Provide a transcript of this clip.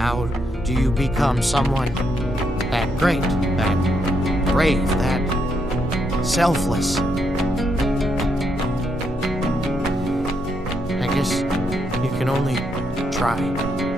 How do you become someone that great, that brave, that selfless? I guess you can only try.